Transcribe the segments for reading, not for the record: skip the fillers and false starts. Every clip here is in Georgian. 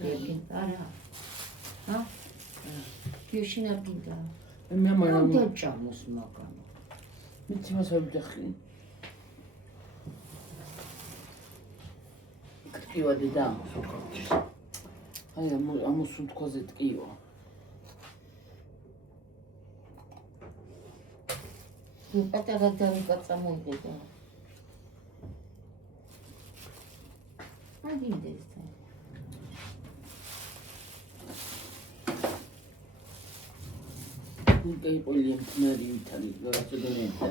არა. ჰა? გეშინა გინდა. მე მაგრამ დაჭამოს მაგამ. მიცი მასავიდახი. ტკივა დედა. აი ამოსუნთქვაზე ტკივა. პატარა დავიკაცა მოიგდა. აგინდეს. Punta qolli mari Italy, grazie veramente.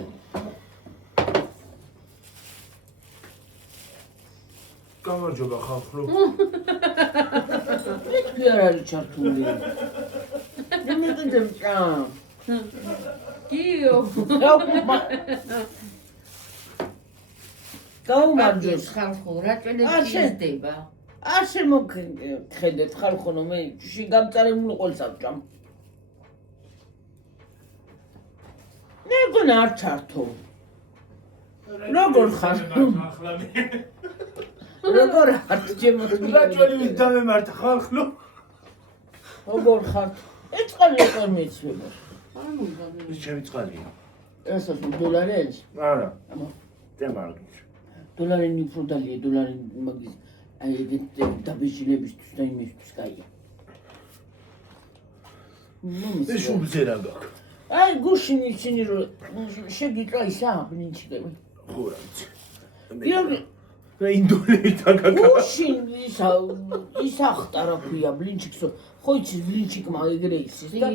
გამარჯობა ხალხო. მე არ არის ჩართული. მე მეკიდებ წა. კიო. გაუმარჯოს ხალხო, რა წელები ისდება? ასე მოგხედეთ ხალხო, რომ მე გამწარებული ყოლს ავჭამ. მე გონა არ ჩართო. როგორ ხარ? როგორ ხარ ჩემო? რაჭველი ვიდამემართა ხალხო. როგორ ხარ? ეწყალი როგორ მეცვება? ის ჩემი წყალია. ესა დოლარებს? არა. დემარკის. დოლარი ნიფროდალია, დოლარი მაგის აი დაბეჭილებისთვის და იმისთვის კაია. ეს უბძე რა გაქვს? აი გუშინ ისინი რომ შეგიწვა ისა ბლინჩიკები. ხო რა ვიცი. გიორგი რა ინდონეზია გაკა. გუშინ ისა ხტარა ქვია ბლინჩიკსო. ხო იცი ბლინჩიკმა ეგრე ისის და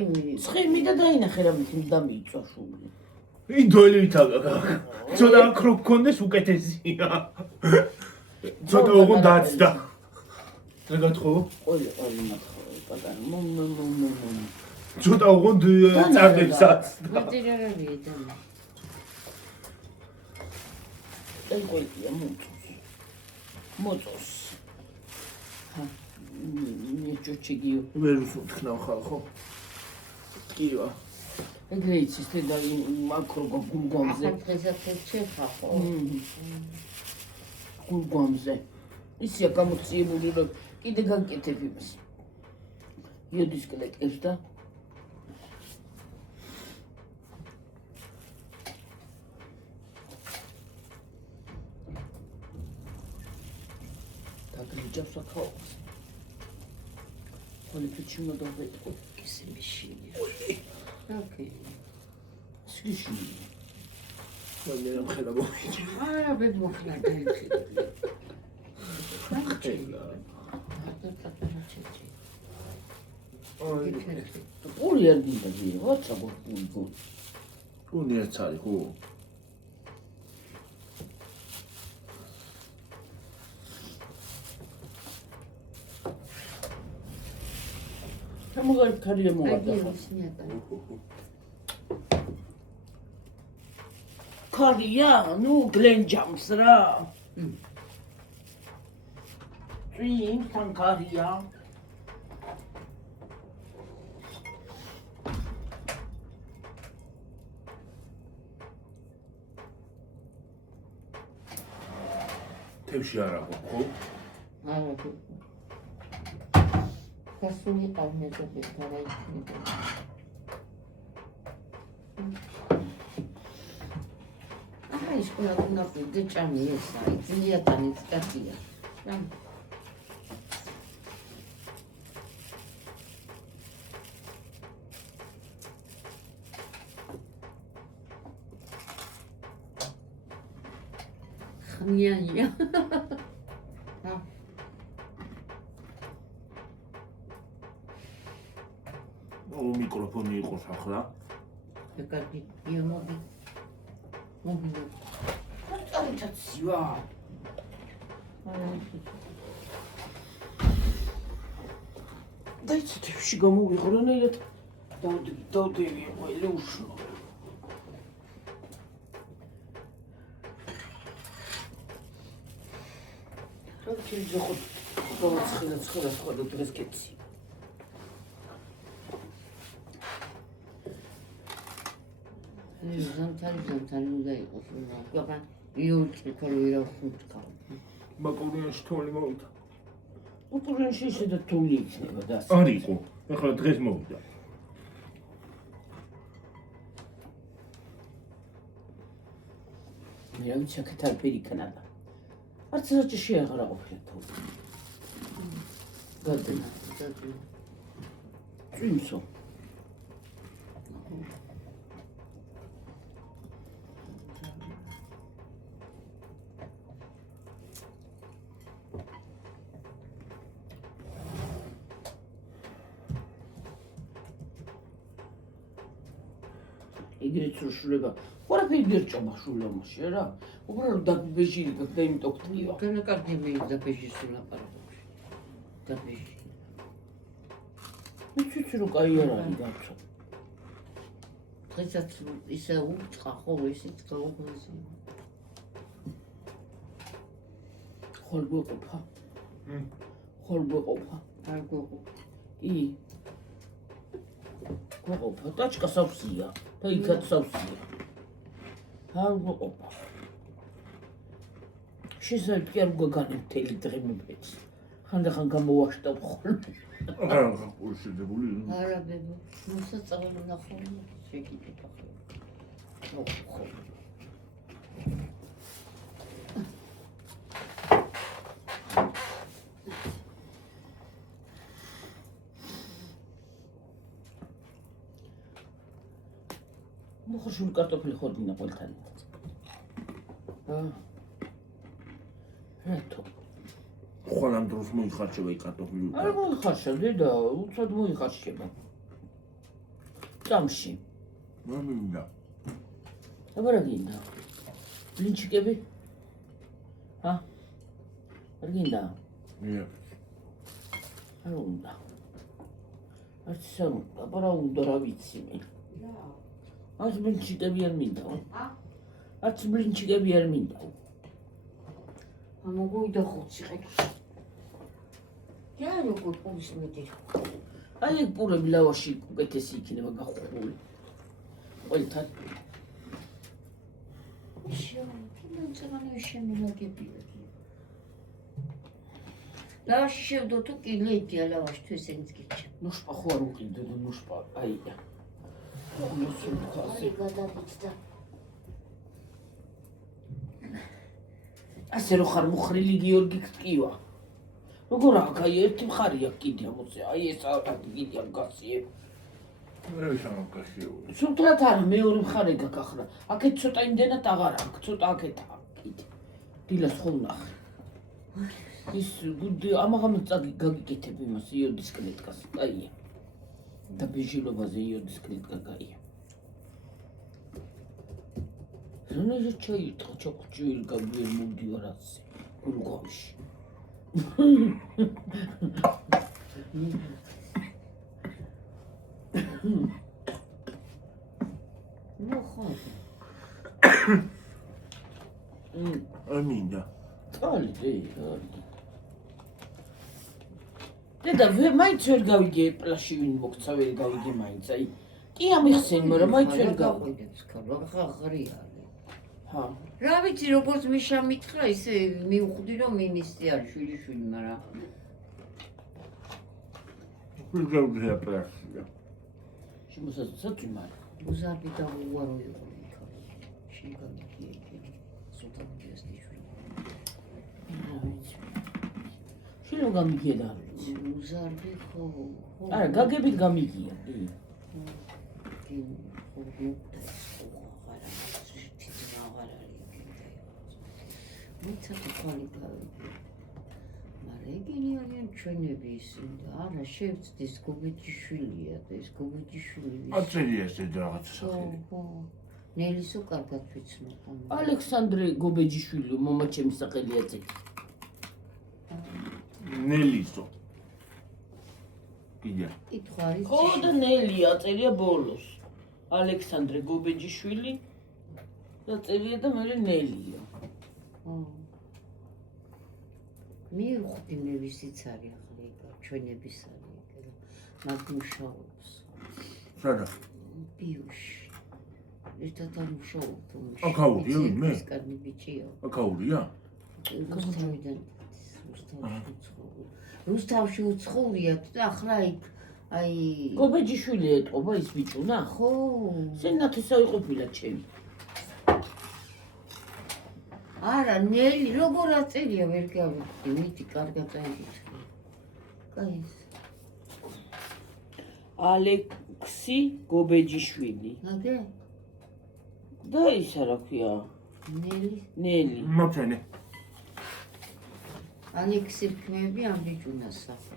ცხიმი და დაინახე რა დამიწვა შუბლი. ინდონეზია გაკა. ცოტა აკრო გქონდეს უკეთესია. ცოტა უღონ დაცდა. რა გათხოვ? ყოლი მათხოვ პატარა ცოტა უღონ წარდებსაც. მატერიალები და ეს ყოლია მოწოს. მე ჯოჩიგიო. ვერ უთქნავ ხალხო. ტკივა. ეგრე იცის და მაკრო გულგვამზე. ახალ ჩეხახო. გულგვამზე. ისია გამოწიებული რომ კიდე გაკეთებ იმას. იოდის კლეტკებს და გიჯავს ახალს. ხოლმე ჩიმოდობე კისიმში. ოკეი. სკიში. მე ამხელა მოიჭი. არა, მე მოხდა დაიჭირე. ხელა. ოი. პული არ გინდა ძიო, ვაცა პული. პული არ ცარი ხო? მოგარ ქარია მოვარდა. ქარია, ნუ გლენჯამს რა. წინ თან ქარია. თევში არა ხო? არა. გასული ყავმეზები დაიჭირე. აი ის ყველა უნდა ჭამი ეს აი ძლიათანი წკაცია. ხმიანია. მიკროფონი იყოს ახლა. ეკადი იემოდი. მოგინო. წარიწაცია. დაიცი თევში გამოვიღო რანაირად დავდევი ყველა უშო. რა შეიძლება ხო ცხელა სხვა დღეს კეთsi. ზამთარი უნდა იყოს რა. ქვეყან იურჩი ხოლმე ვირავს თქვა. მაკურიაში თოვლი მოვიდა. უპრენში ისედაც თული იქნება და ასე. არ იყო. ეხლა დღეს მოვიდა. მე ვიცი აქეთ არ პირიქნა და არც რაჭი შეაღარა ყოფილა თული. გადანა. წვიმსო. ეგრეც რო შულება ყველაფერი გერჭობა შულამაში რა უბრალოდ დაბეჟილი გაქვს და იმიტომ გტყივა თორე კარგი მივიდა ბეჟის ულაპარაკებში. და ბეჟი. მე ვიცი რომ კაი არ არის დაცო დღესაც ისე უწყა ხო ისიც გაუგზავნა. ხოლ გვეყოფა ხოლ გვეყოფა არ გოყო. კი გვეყოფა ტაჩკა სავსია და იქაც სავსია არ გვეყოფა შესაძლოა კი არ გვაგანებ მთელი დღე მეფეც ხანდახან გამოვაშტავ ხოლმე არა გახურშედებული. არა ბებო. მოსაწავე ნახო შეგიძლია ხო. ხო. მოხშული კარტოფილი ხოდინა ყველთან რატო ხვალ ამ დროს მოიხარშება იქ კარტოფილი. არ მოიხარშა დედა უცად მოიხარშება წამში რა მინდა? აბა რა გინდა ბლინჩიკები არ გინდა მე არ უნდა არც ისე არ უნდა აბა რა უნდა რა ვიცი მე არც ბლინჩიკები არ მინდა არც ბლინჩიკები არ მინდა მოგույდა ხუთი ხეკი. რა როგორ ყურის მეტი. აი ეგ პურები ლავაში უკეთესი იქნება გახურული ყველთან შევკინე შემილაგებია. ლავაში შევდო თუ კი ლეჯია ლავაში თუ ესენიც გიჩა. ნუშპა ხო არ უყიდო და ნუშპა აია აი გადაგიჭდა. ასე რო ხარ მუხრილი გიორგი გტკივა როგორ აქ აი ერთი მხარია კიდე ამოწე აი ეს კიდე ამ გასიე მე შემოგაშიო. სულთრათ არა მეორე მხარე გაგახრა აქეთ ცოტა იმდენად აღარ აქვს ცოტა აქეთა კიდე დილას ხო ვნახე ის ამაღამ გაგიკეთებ იმას იოდის კლეტკას აია და ბეჟილობაზე იოდის კლეტკა გაია ზონაზე ჩაიტყა ჩოქჭვილი გაბიერ მომდივარ ასე გულგავში ნუ ხო. არ მინდა. წალი დედა მაინც ვერ გავიგე პლაში ვინ მოგცა ვერ გავიგე მაინც აი კი ამიხსენ მაგრამ მაინც ვერ გავიგე ხა ღრია. ჰა რა ვიცი როგორც მიშა მითხრა ისე მივხვდი რომ მინისტრი არის შვილი მაგრამ ვიგავდია პრასია. შემოსაცაც იმარ უზარდი და უარო იყო იქ. შეგამიგიე. სულთან გესტიშვილი. შილო გამიგია და უზარდი ხო. არა გაგებით გამიგია კი კი ხო აღარა თითქოს აღარ არის კიდე. მიცადა ყოლი გავიგე. ეგენი არიან ჩვენები ისინი და არა შევწდეს გოგეჯიშვილია და ეს გოგეჯიშვილი აწერია ეს რაღაცა სახელი. ხო ნელისო კარგად ვიცნობ ალექსანდრე გობეჯიშვილი მომაჩემი სახელია წეკი ნელისო კიდე კითხვა არის ხო და ნელი აწერია ბოლოს ალექსანდრე გობეჯიშვილი და წერია და მე ნელია ხო მივხვდი მე ვისიც არის ახლა ეგ ჩვენების არის ეგ მაგ მუშაობს სადა ბიუში ერთად არ მუშაობთ აქაურია ვინმე ეს კარგი ბიჭია აქაურია რუსთავიდან რუსთავში უცხოურიათ და ახლა იქ აი გობეჯიშვილი ეტყობა ის ბიჭუნა? ხო სენათესავი ყოფილა ჩემი. არა ნელი როგორ აწერია ვერ გავიგე მიდი კარგად წაიკითხე კაი ალექსი გობეჯიშვილი აგე და ისა რა ქვია ნელი მოცენე ალექსი რქმები ამ ბიჭუნას სახე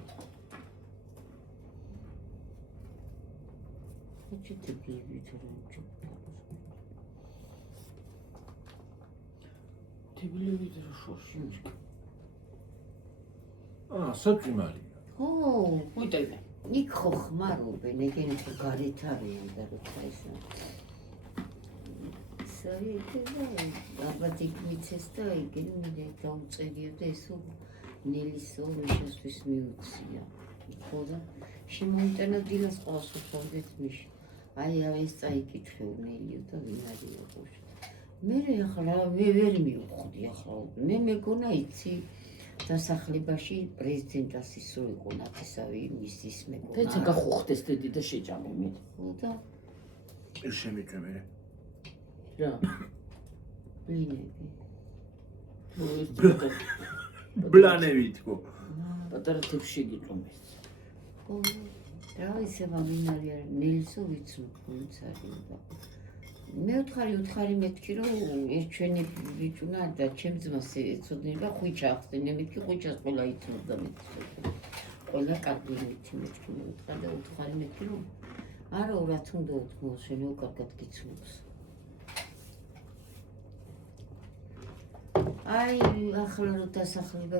ხოჭიტი ბიბიტროჭო თბილისის შორში საჭმელი ხო მოიტანე იქ ხო ხმარობენ ეგენი ხო გარეთ არიან და როცა ისე ალბათ იქ მიცეს და ეგენი მე დაუწერია და ესო ნელისო მიშასთვის მიუცია ხო და შემოიტანა დილას ყავს უხდეთ მიშ აი ეს წაიკითხე ნელიო და ვინ არისო ყოში მე ახლა ვერ მივხვდი ახლა მე მეგონა იცი დასახლებაში პრეზიდენტას ისო იყო ნათესავი მისის მეგონა თეცა გახუხდეს დედი და შეჭამე მე ხო და ეს შემიწვე მე რა ბლინები ბლანები თქო პატარა თებში გიტომეს ხო რა ისევა ვინ არის ნელსო ვიცნობ ვიცარი და მე უთხარი მეთქი რომ ეს ჩვენი ბიჭუნა და ჩემს ძმას ეცოდინება ხვიჩა ახსენე მეთქი ხვიჩას ყველა იცნობდა მეთქი ყველა კარგი მეთქი მე უთხარი მეთქი რომ არა რა თუნდა უთმო შენო კარგად გიცნობს აი ახლა რო დასახლება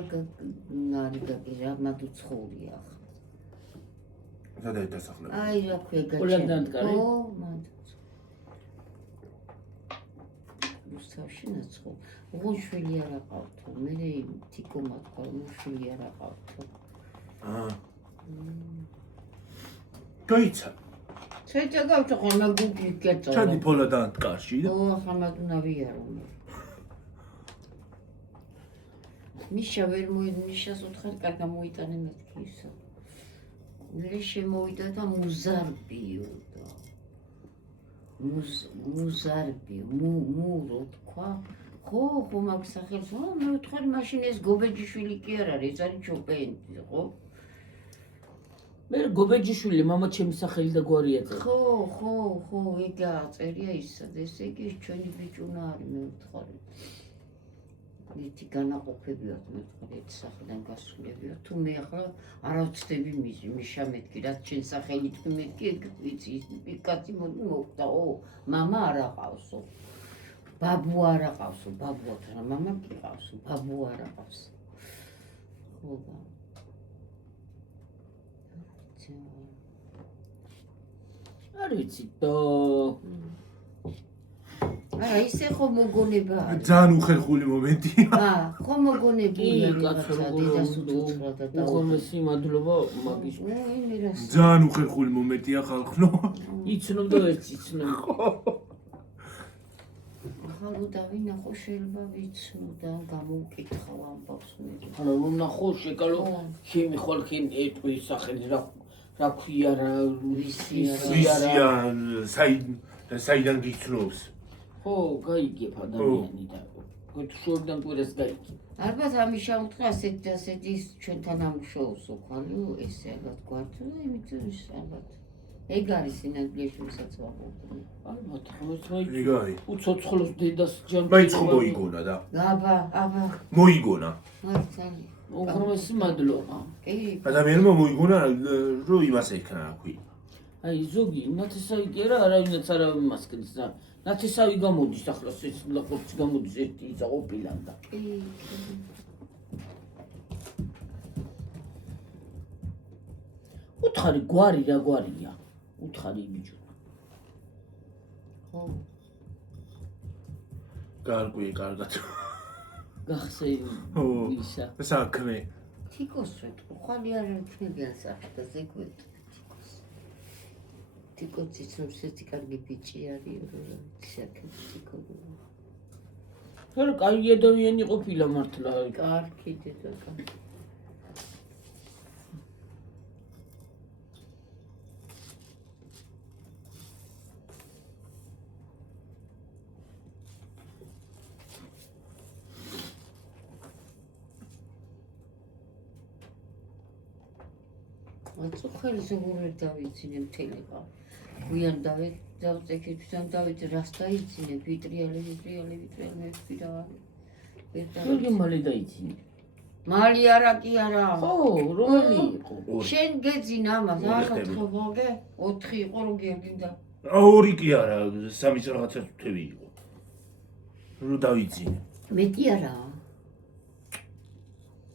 არის გაკირა მათ უცხოურია ახლა სადა დასახლება აი რა ქვია გოლანდანკარი ო მათ რუსთავში ნაცხო უშვილი არ აყავთო მე თიკო მათქვა უშვილი არ აყავთო გაიცა ცეჭა გავთო ხოლმე გუგი გეწა ჩადი ფოლა დანტკარში და ო ახლა მათ ნავიარო მიშა ვერ მიშას უთხარ კარგა მოიტანე მეთქი ისა მე შემოვიდა და მუზარბიო და მუზარბიო რო თქვა ხო მაგ სახელს მე ვთხარი მაშინ ეს გობეჯიშვილი კი არ არის ეს არის ჩოპენი ხო მე გობეჯიშვილი მამა ჩემი სახელი და გვარი ეწოდა ხო ეგ აწერია ისა და ესე იგი ჩვენი ბიჭუნა არის მე ვთხარი ერთი განაყოფებიათ მე ვთქვი ერთ სახელიდან გასულებიათ თუ მე ახლა არა ვწდები მიშა მეთქი რაც ჩემ სახელი თქვი მეთქი ეგ ვიცი კაცი მოხდაო მამა არ აყავსო ბაბუ არ აყავსო ბაბუათ რა მამა კი ყავსო ბაბუ არ აყავს ხო და არ ვიცი და არა ისე ხო მოგონება არის ძალიან უხერხული მომენტია ხო მოგონებულია კაცო უხომესი მადლობა მაგის ძალიან უხერხული მომენტია ხალხო იცნობ და ვერც იცნობ ახალო დავინახო შეიძლება ვიცნო და გამოვკითხავ ამბავს მე ანუ რომ ნახო შეკალო ჩემი ხოლქენ ეტყვი სახელი რა ქვია რა ვისია საიდან გიცნობს ხო გაიგებ ადამიანი და გეთშორდან კვირას გაიგებ ალბათ ამის შემთხვევაში ასეთი ჩვენთან ამუშაოსო ხალო ესე ალბათ გვართო და იმიტომ ის ალბათ ეგ არის სინამდვილეში ვისაც ვაღობდი ალბათ ხო ეგარი უცოცხლოს დედას ჯამში მაინც ხო მოიგონა და აბა მოიგონა მართალი უღრმესი მადლობა კი ადამიანმა მოიგონა რომ იმას ეკნა რა ქვია აი ზოგი ნათესავი კი არა არავინაც არ ამასკნის და ნათესავი გამოდის ახლა ლაკოპს გამოდის ერთი იზაყოფილან და კი უთხარი გვარი რა გვარია უთხარი ბიჭო ხო გარკვი კარგად გახსენე ისა საქმე თიკოს ვეთქო ხალი არ იქნებიან საფათაზე გვეთ თიკო ციცნობს ერთი კარგი ბიჭი არის რომ შეაქებს თიკო რა კაი ადამიანი ყოფილა მართლა კარგი დედა წუხელი ზოგური დავიძინე მთელიყა. გვიან დავწექით თან დავით რას დაიძინე ვიტრიალი მე ვიდავარი. გიორგი მალე დაიძინე. მალი არა კი არა. ხო, რომელი იყო? შენ გეძინა ამას, არა თქობოგე? 4 იყო რო გიორგინდა. ორი კი არა, სამის რაღაცა თვე იყო. რო დავიძინე. მეტი არა.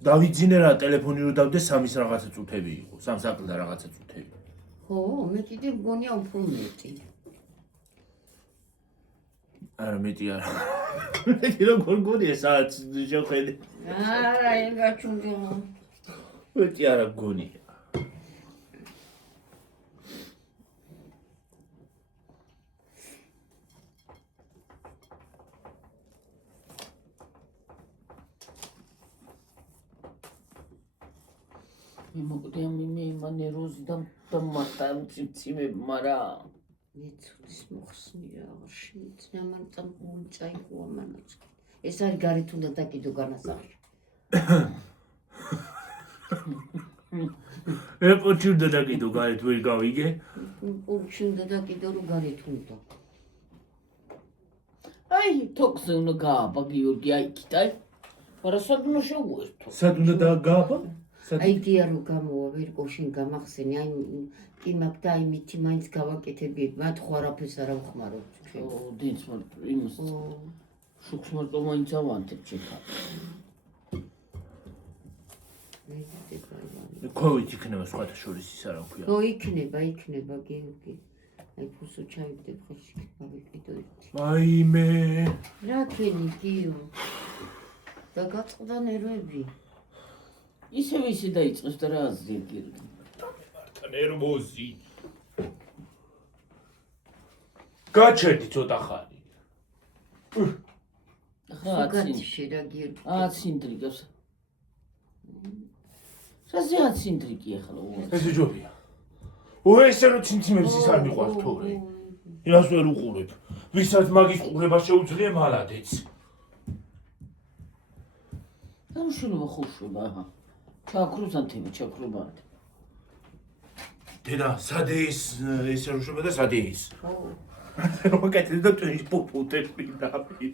დავიძინე რა ტელეფონი რო დავდე სამის რაღაცა წუთები იყო, სამსაკლდა რაღაცა წუთები. ხო, მე კიდე მგონია უფრო მეტი. არა მეტი არა. მეტი როგორ გონია საათს შეხედე. არა, ეგაჩუნდა. მეტი არა გონია. მე მოკლია მე მანე როზი და მარტა მციმე მარა. მე ცუდის მოხსნია, შეიცნა მარტა მოიწაიყო მანაც. ეს არის გარეთ უნდა დაკიდო განასახი. ეპოჩი უნდა დაკიდო გარეთ ვერ გავიგე. პურჩი უნდა დაკიდო რომ გარეთ უნდა. აი, თოქზე უნდა გააბა გიორგი აი კიდე. არა სადუნო შეუერთო. სად უნდა გააბა? აი დია რო გამოვა ვერ გოშინ გამახსენი აი კი მაგდა აი მითი მაინც გავაკეთებიეთ მათ ხო არაფერს არა ვხმარობ ო დენს მარტო იმას შუქს მარტო მაინც ავანთებ ჩეკა ქოვით იქნება სხვათა შორის ის არა ვქია ხო იქნება გიორგი აი ფუსო ჩავიდებ ხელში გავიყიდო ერთი აიმე რა ქენი გიო და გაწყდა ნერვები ისე დაიწყეს და რა აზრი გიორგი მართა ნერვოზი გაჩერდი ცოტა ხანი სუგათში რა გიორგი აცინდრიგებს რაზე აცინდრიგი ახლა ესე ჯობია ესე რო ცინციმებს ის არ მიყვარს თორე რას ვერ უყურებ ვისაც მაგის ყურება შეუძლია მალადეც დამშულობა ხუშობა აჰა ჩაქრუზანთები ჩაქრუბანთ დედა სადეს ესე რო შევა და სადეს ხო როკეტი და ტვინს პოპუტებს პირდაპირ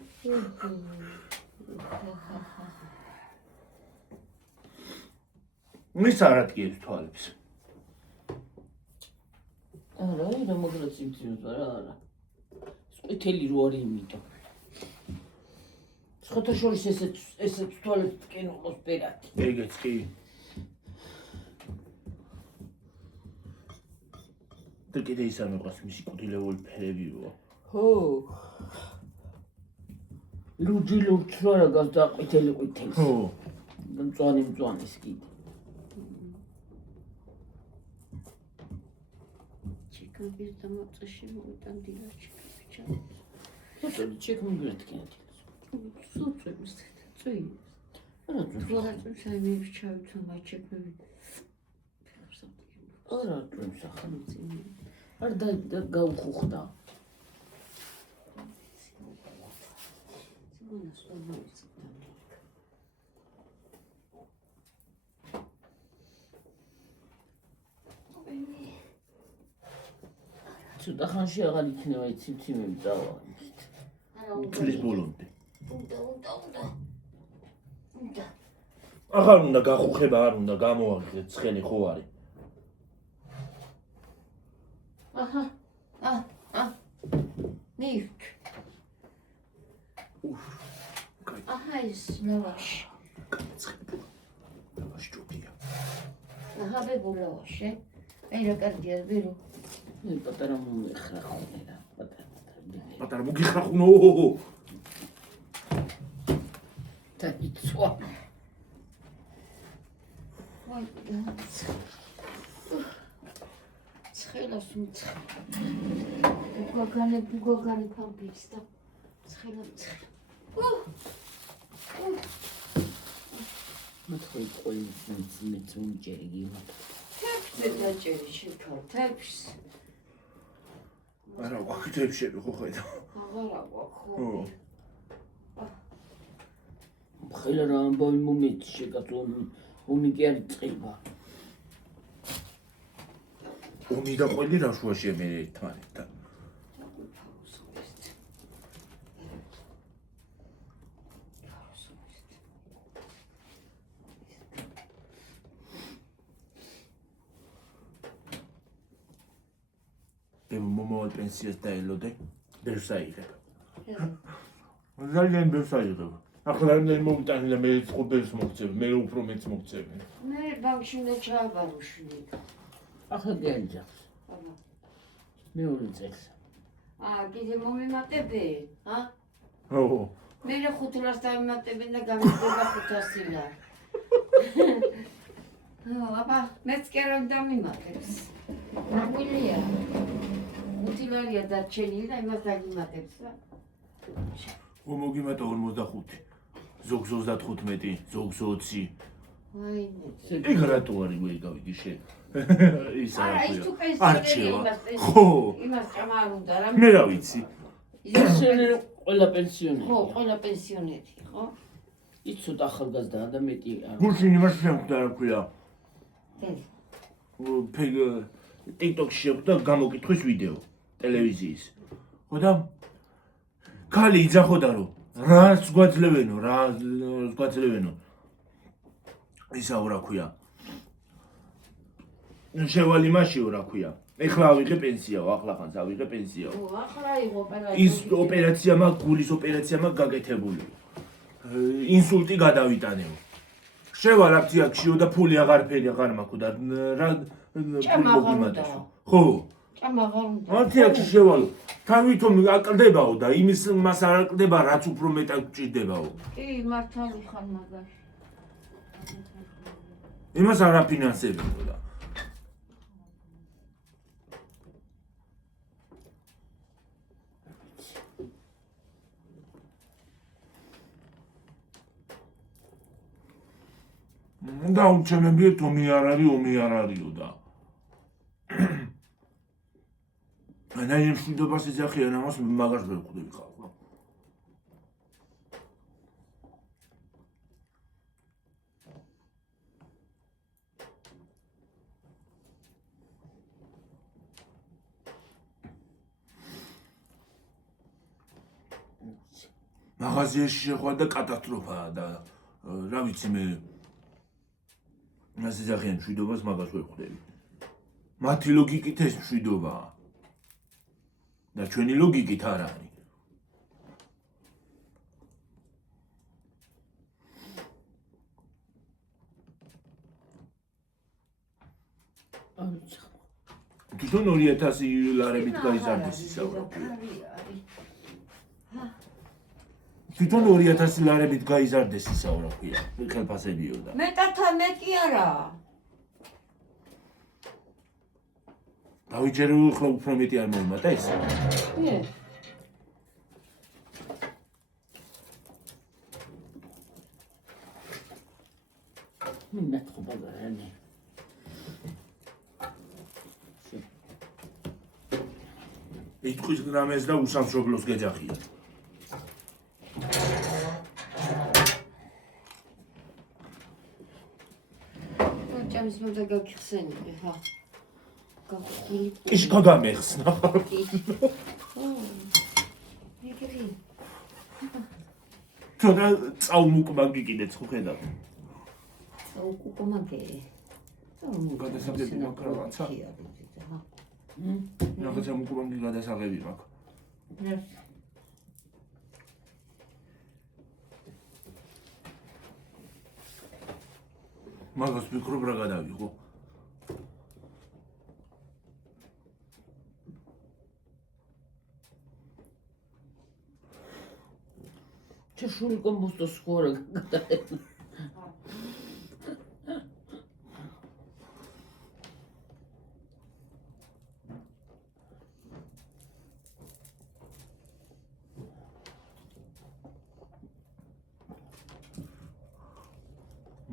მის არადგებს თვალებს არა რა მოგრაც იმცინოს არა სპიტელი რო არის იმიტომ სხვათა შორის ესეც თვალებს კენულოს პერატი ეგეც კი და კიდე ის არ მეყვარს მისი კუდილეული ფერებიო ხო ლუჯი რა გასდა ყვითელი ყვითელი ხო მწვანეს კიდე ჩიკაგის დამოწეში მოვიტანდილა ჩიკაბიჩა ხოთი ჩეკ მიგრეთკენთ სუწებს წვი არა თორა წვიმები ჩავით მაჩეკები არა წვიმს ახალი არ და გაუხუხდა ცოტა ხანში აღარ იქნება ციმციმები დავა წლის ბოლომდე უნდა აღარ უნდა გახუხება არ უნდა გამოაგდეთ ცხელი ხო არის აჰა ნიქ აჰა ის ლავაში ლავაში ჯობია აჰა ბებულავაში აი რა კარგია ბერო პატარა მომეხრა ხოლმე რა პატარა მოგიხრახუნო და იცვა ვაი ცხელას ბუგაგანი ფამპის და ცხელა მოთხოვი ყოლის მეცუნჯერი თეფზე დაჭერი შეკავ თეფს არა ვახტებში ხო ხედა აღარა ხო ხელა რა ამბავი მომეც შეკაცო ომი კი არის წება ომი და ყველი რა შუაშია მე ერთმანეთთან. მომავალ პენსიას დაელოდე, ბევრს აიღებ. ძალიან ბევრს აიღებ. ახლა რამდენი მომიტანი და მე წყობელს მოგწევ, მე უფრო მეც მოგწევ. მე ბანკში უნდა ჩააბაროშვი. ახლა გიაჯახს. აბა. მეორე წელს. კიდე მომიმატებე, ო, მე 500-ს დავიმატებენ და გამიგდება 500 ლარი. აბა, მეც კი არ დამიმატებს. ნაგვილია. 5 ლარია დარჩენილი და იმას დაგიმატებს რა. მოგიმატა 45. ზოგს 35, ზოგს 20. ვაიმე. ეგ რატო არის გვიგავიდი შენ? ის არა, ის თუ არაფერია. პენსიონერია ხო, იმას ჭამა არ უნდა რა. მე რა ვიცი. პენსიონერი ყველა პენსიონერი. ხო, ყველა პენსიონერი, ხო? ის ცოტა ახალგაზრდაა და მეტი არ. გუშინ იმას შეხვდა რა ქვია. ეს. ფეგ TikTok-ში შეხვდა გამოკითხვის ვიდეო ტელევიზიის. ხო და ქალი იძახოდა რომ რას გვაძლევენო, ისაო რა ქვია. შევალი მაშიო რა ქვია. ეხლა ავიღე პენსიაო, ახლახანს ავიღე პენსიაო. ახლა იყო ოპერაცია. ის ოპერაცია მაქვს, გულის ოპერაცია მაქვს გაკეთებული. ინსულტი გადავიტანეო. შევალ აქციაშიო და ფული აღარაფერი აღარ მაქვს და რა ფული მოგიმატებო. ხო. ჭამა აღარ უნდა. აქციაში შევალ. თავითომ აკლდებაო და იმის მას არ აკლდება, რაც უფრო მეტად გჭირდებაო. კი, მართალი ხარ მაგაში. იმას არ აფინანსებინო და. და უჩემებიეთ ომი არ არისო და. ანა იმ მშვიდობას ეძახიან ამას მაგას ვერ ხვდები ხალხო. მაღაზიაში შეხვდა და კატასტროფაა და რა ვიცი მე ასე ეძახიან მშვიდობას მაგას ვერ ხვდები. მათი ლოგიკით ეს მშვიდობაა. და ჩვენი ლოგიკით არ არის. თვითონ 2000 ლარებით გაიზარდეს ისა რა ქვია. თვითონ 2000 ლარებით გაიზარდეს ისა რა ქვია. ხელფასებიო და. მეტათა მეტი არა. დავიჯერო ხოლმე უფრო მეტი არ მომიმატა ეს. კი. მე ხობალანი. იტყვის გრამეს და უსამშობლოს გეძახია. ჭამის მომდა გაგიხსენები, ხა. ის გაგამეხსნა. ეგრე. თორე წაუმუკმაგი კიდეც ხო ხედავ. უკუკუმაგე. გადასაღები მაქვს რაღაცა. რაღაცა მუკმაგი გადასაღები მაქვს. მაგას ვფიქრობ რა გადავიღო. ჩაშული კომბუსტოს ხوارა გადაეცა.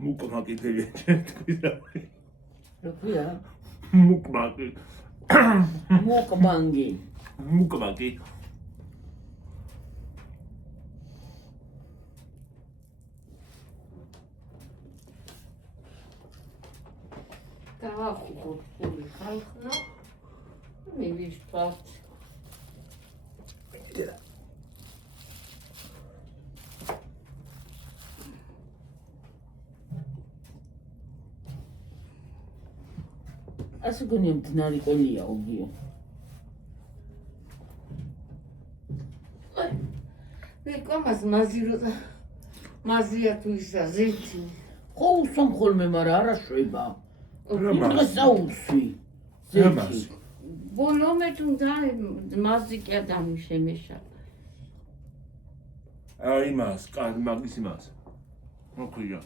მუკმაგი თქვი რა. რა ქვია? მუკმაგი. მუკბანგი. მუკმაგი. დავახუხო ხალი ხალხო მივიშფათ. ასე გონია მდნარი ყოლია ობიო. ვიკომას მაზირო მაზია თუ ისა ზეთი. ხო უსვამ ხოლმე, მაგრამ არა შვება. იმ დღეს აუცვი. რამას? ბოლომე თუ მაზი კი ადამი შემეშა. აი მას, მაგის იმას. მოქვია.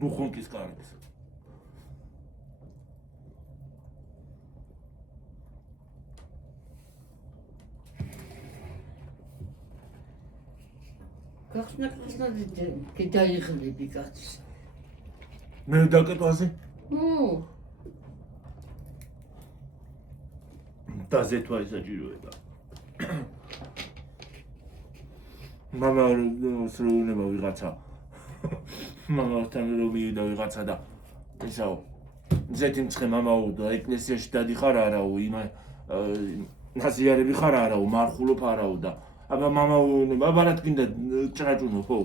დუხონკის კარგს. გახსნა გადაიღლები კაცს. მე დაკეტვაზე? დაზეთვა ისაჯიროება. მამა სრულნება ვიღაცა. მამასთან რომ მივიდა ვიღაცა და ესაო ზეთი მცხე მამაო და ეკლესიაში დადიხარ არაო იმა ნაზიარები ხარ არაო მარხულობ არაო და აბა მამაო აბარად გინდა ჭრაჭუნო ხო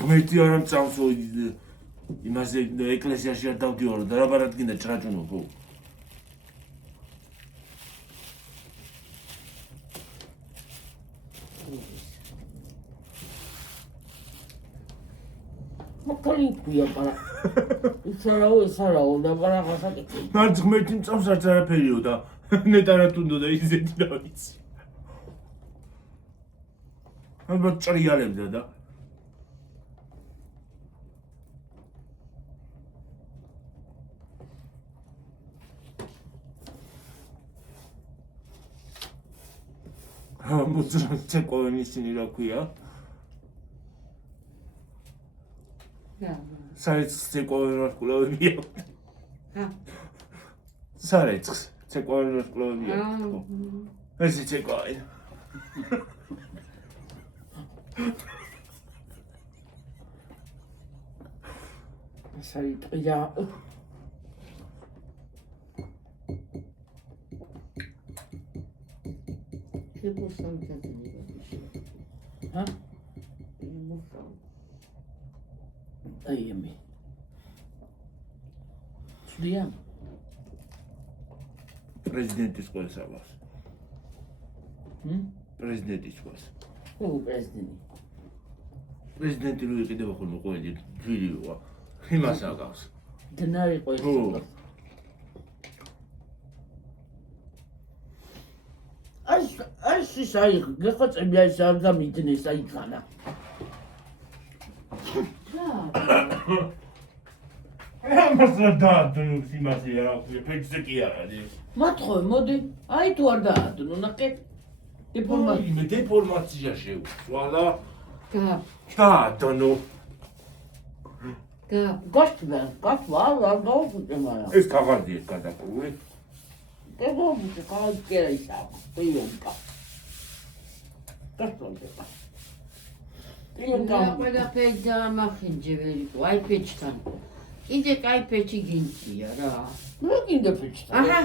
ღმერთი არ ამწამსო იმაზე ეკლესიაში არ დავდიორო და აბარად გინდა ჭრაჭუნო ხო მოკალინკია პარა ისარაო და პარა გასაკეთე მარც ღმერთი მწამს არც არაფერიო და ნეტარად უნდა და ისეთი რა ვიცი ალბათ ჭრიალებდა და მოძრა ცეკვავენ ისინი რა ქვია საერთოდ ცეკვავენ ვარსკვლავებია საერთოდ ცეკვავენ ვარსკვლავებია ესე ცეკვავენ საიტყია აი მე სულია პრეზიდენტის ყველსავას პრეზიდენტის ყველს ო პრეზიდენტი პრეზიდენტი რო იყიდება ხოლმე ყველი ვიდეოა იმას აკავს დნარი ყველსავას ეს აი გეხოცები აი სამძამიდნეს აი ხანა ამას რა დაადნოს იმასე რა ქვია ფექსზე კი არა მათხოვე მოდი აი თუ არ დაადნო ნახე დეფორმაცია შეუცვალა დაადნო გასტვა არ გავუწე მაგრამ ეს თაღარდია გადაკრული გოგობუჩი კაიკერა ისა პიონკა გასტონდება და ყველაფერი დაამახინჯე ვერიკო აი პეჩთან კიდე კაი პეჩი გინწია რა მე კიდე პეჩთან აჰა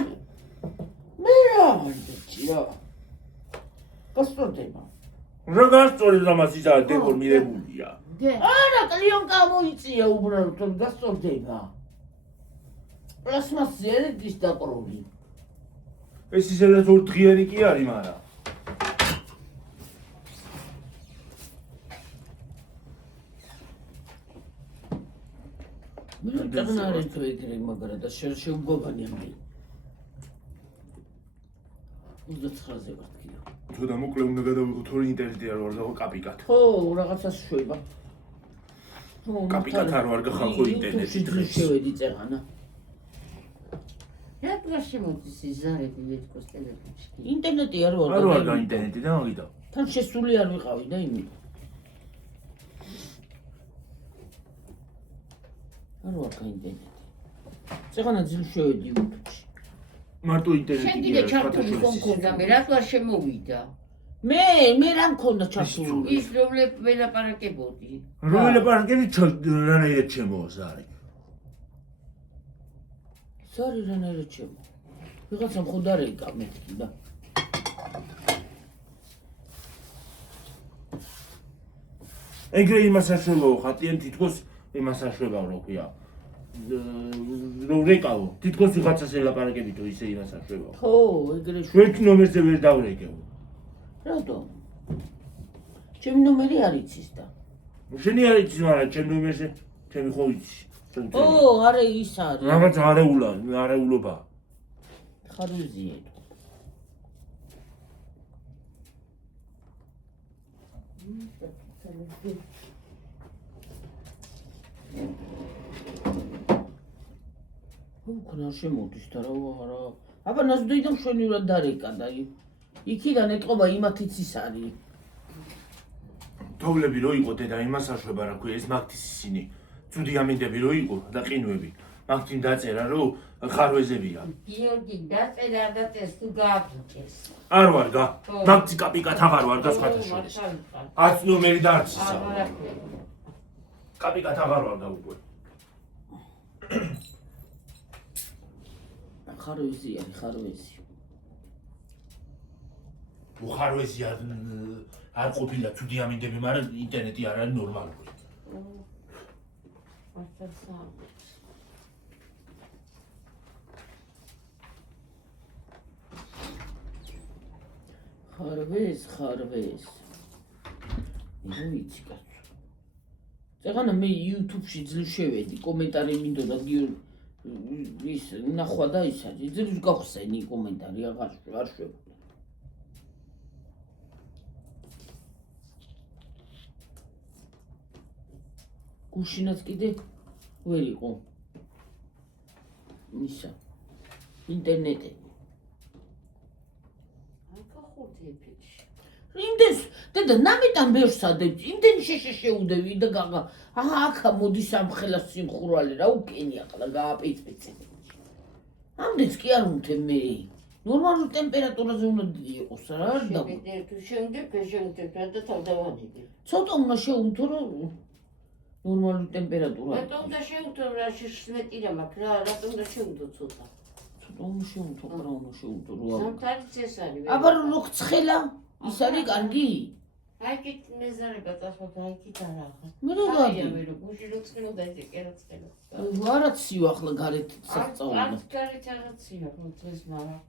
მე რა პეჩი რა გასტონდება რა გასწორებს ამას ისა დეფორმირებულია არა კლიონკა მოიწია უბრალოდ გასტონდება პლასმასი ერეთის დაკრული ეს ისედაც ორდღიანი კი არის მაგრამ მე დაგნარე თუ ეგრე მაგრამ და შეუგობანი ამი 29-ზე ვარ კიდე თუ და მოკლე უნდა გადავიღო თორე ინტერნეტი არ ვარ და კაპიკად ხო რაღაცას შვება კაპიკად არ ვარ გახალხო ინტერნეტი დღეს შევედი წერანა რა შემოდის ზარები ეთქოს ტელეფონში ინტერნეტი არ არ ვარ ვარ და ინტერნეტი და მაგიდა თან შესული არ ვიყავი და იმით არ ვარ ინტერნეტი წერანა ძილ შევედი YouTube-ში მარტო ინტერნეტი შენ კიდე ჩართული ხომ მქონდა მე რატო არ შემოვიდა მე რა მქონდა ჩართული ის რომლებ ველაპარაკებოდი რომელი პარკერი რანაირად შემოაზარი ზარი რანაირად ჩემო. ვიღაცამ ხოდ არ ეკა მეთქი და. ეგრე იმას აშველაო ხატიან თითქოს იმას აშველაო რო ქვია. რო რეკავო, თითქოს ვიღაცას ელაპარაკებითო ისე იმას აშველაო. ხო, ეგრე ერთ ნომერზე ვერ დავრეკევ. რატომ? ჩემი ნომერი არ იცის და. შენი არ იცის, მაგრამ ჩემ ნომერზე ჩემი ხო იცი. ო, არა ის არის. რაღაც არეულობა. ხარვეზია. უკნა შემოდის და რა. აბა ნაზდუიდან მშვენივრად დარეკა და იქიდან ეტყობა იმათიც ის არის. თოვლები რო იყო დედა იმას აშვება რა ქვია ეს მაგთის ისინი. ცუდი ამინდები რო იყო და ყინვები. მაგთიმ დაწერა რომ ხარვეზებია. გიორგი დაწერა და წეს თუ გააფრთხეს. არ ვარ გა. მაგთი კაპიკად აღარ ვარ და სხვათა შორის. არც ნომერი და არც ისა. კაპიკად აღარ ვარ და უკვე. ხარვეზია. უხარვეზია არ ყოფილა ცუდი ამინდები, მაგრამ ინტერნეტი არ არის ნორმალური. ხარვეზ. ნუ ვიცი კაცო. წეგანა მე YouTube-ში ძლივ შევედი, კომენტარი მინდოდა ის ნახვა და ის არის. ძლივ გავხსენი კომენტარი აღარ შვება. გუშინაც კიდე ვერ იყო. ისა ინტერნეტი. იმდენს დედა ნამიტან ბევრს ადებ. იმდენ შეშეუდევი და გაგა. აქა მოდის ამ ხელას სიმხურვალე რა უკენია ყლა გააპეცპეცები. ამდენს კი არ უნდა მე. ნორმალურ ტემპერატურაზე უნდა იყოს რა და შემდეგ და თავდავანები. ცოტა უნდა შეუთო რომ ნორმალური ტემპერატურა. რატომ და შეუთო რა შეშმეტი რა მაქვს რა რატომ და შეუთო ცოტა. ცოტა უნდა შეუთო რა უნდა შეუთო რა. სამთარიც ეს არის. აბა რო ცხელა ის არის კარგი. აიქით მეზარება წასვლა აიქით არა ახლა. მე რა გადი. მე რო გუში რო ცხელო და ეს კერა ცხელო. არაციო ახლა გარეთ საწაულო. არ გარეთ არაციო ახლა დღეს მაგრამ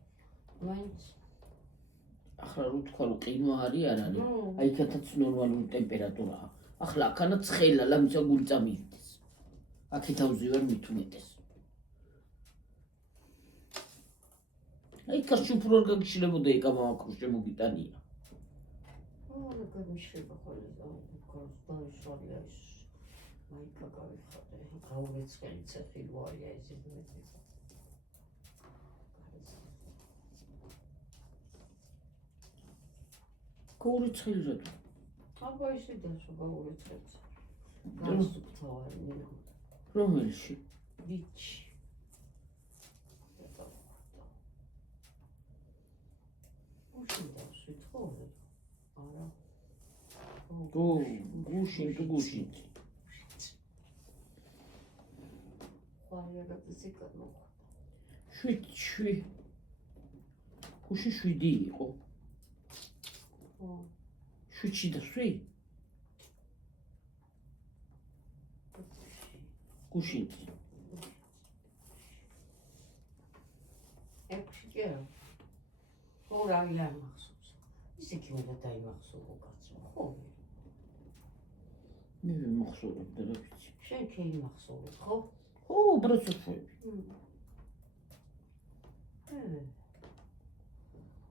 მაინც ახლა რო თქვა რომ ყინვა არის არ არის. აიქათაც ნორმალური ტემპერატურაა. ახლა აქანა ცხელა ლამცა გული წამივიდეს. აქეთ ავზივარ მithumetes. აიქაც უფრო არ გაგიშლებოდა ეკა მამაკრო შემოგიტანია. რა გამიშება ხოლმე და კონსტანცია ის. მაიკა გავიხადე. გაურეცხელი ცეფილვარია ეს მეტი. გაურეცხელი რატო? აბა ისე დასო გაურეცხელს. გასუფთავარი. რომელში? ვიჩი. გუშინ. ხვალია გასიკადო. შვი. გუში 7 იყო. შვიდში და 7. გუშინ. ექვსი კი არა. ხო რა არ მახსოვს. ისე კი უნდა დაიმახსოვრო კაცო. ხო. მე მახსოვრებ და რა ვიცი. შენ კი იმახსოვრებ, ხო? ხო, ბროცოები.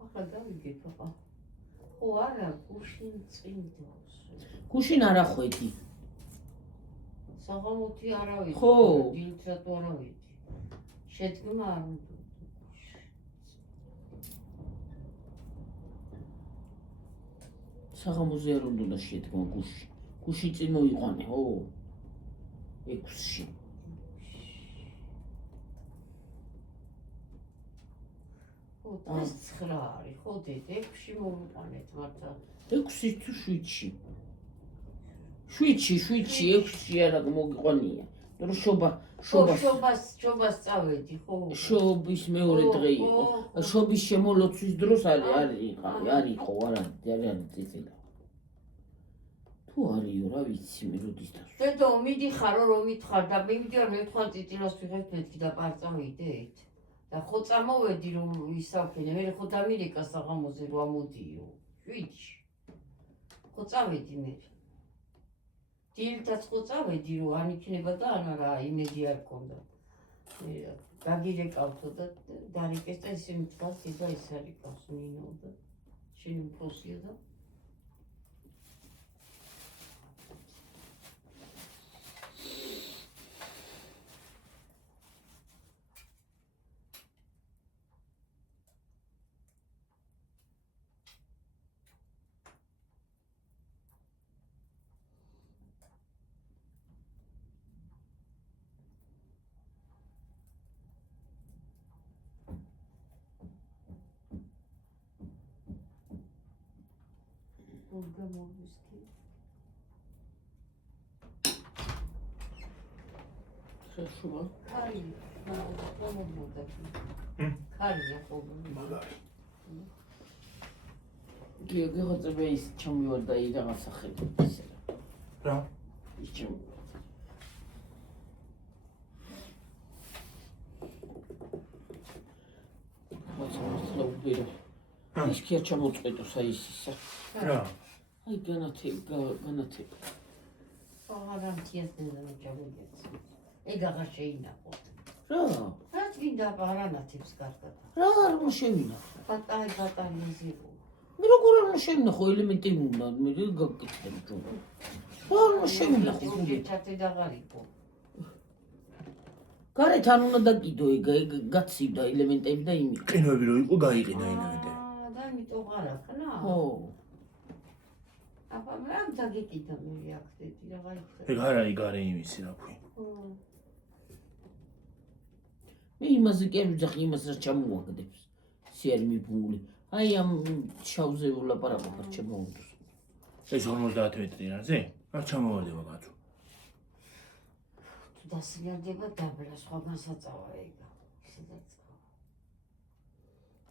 ახლა დავიგე პაპა. ხო არა, გუშინ წინდავს. გუშინ არ ახვედი. საღამოთი არავითი. ხო. დილით არავითი. შედგმა არ უნდა. საღამოზე არ უნდა შედგმა გუში. გუში წინ მოიყვანე, ო. 6-ში. ხო, ეს 9 არის, ხო დედა, 6-ში მოვიყვანეთ მართა. 6-ში თუ 7-ში? 7-ში, 6-ში არა მოგიყვანია. რომ შობას წავედი, ხო? შობის მეორე დღე იყო. შობის შემოლოცვის დროს არ იყო, არა წიწილა. თუ არისო, რა ვიცი მე როდის და. დედო, მიდიხარო რომ მითხარ და მივიდიარ მეთქვა წიწილას ვიღებ მეთქი და პარწავიდეთ. და ხო წამოვედი რომ ისავქენე, მე ხო დამირეკა საღამოზე რომ ამოდიო. შვიდში. ხო წავედი მე. დილითაც ხო წავედი რომ ან იქნება და ან არა იმედი არ გქონდა. გაგირეკავთო და დარეკეს და ისე მითქვა სიდა ის არიკავს ნინო და შენი უფროსია და Olga Morbiski. შეშუა. Kari. Olmadı. Kari yapalım. მაგარი. გიგოწებე ის ჩამივარდა ირაღა სახელი ისე რა? ის ჩამივარდა. მოწმობ ის კი არ ჩამოწყვეტო საისისა. რა? აი განათება. აღარანთიას დედამა ჩავიგეთ. ეგ აღარ შეინახო. რა? რა წინდა აღარანათებს კარგად. რა არ უნდა შევინახო? ბატალიზირო. მე როგორ არ უნდა შევინახო ელემენტი უნდა მე გაგკითხე ჯობა. რა არ უნდა შევინახო? ჩათე და აღარიყო. გარეთ არ უნდა დაკიდო ეგ გაცივდა ელემენტები და იმი. ყინვები რო იყო გაიყინა ელემენტები. და იმიტომ აღარ ახნა. ხო. აბა მე ამ დაგიკიდა მე რეაქტები რა იქნება. ეგ არა იგარე იმისი რა ქვი. მე იმაზე კი არ ვიძახი იმას რა ჩამოვაგდებს. სიარ მიფუნგული. აი ამ შავზე ვლაპარაკობ არ ჩამოვაგდოს. ეს 50 მეტრი რაზე? არ ჩამოვარდება კაცო. თუ დასინარდება დაბლა სხვაგან საწავა ეგა. სადაც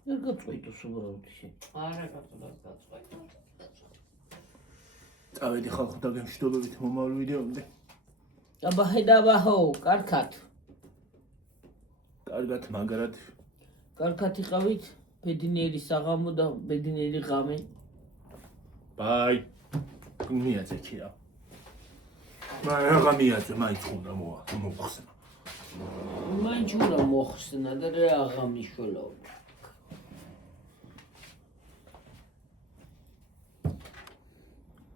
არ გაწყვეტოს უბრალოდ ისე. არა გაწყვეტო. წავედი ხალხთა გემშვიდობებით მომავალ ვიდეომდე. აბა ხედავაჰო, კარგად. კარგად, მაგრად. კარგად იყავით? ბედნიერი საღამო და ბედნიერი ღამე. ბაი. მიაწე ქირა. რა მიაწე, მაინც უნდა მოხსნა. მაინც უნდა მოხსნა და რა აღამიშველო.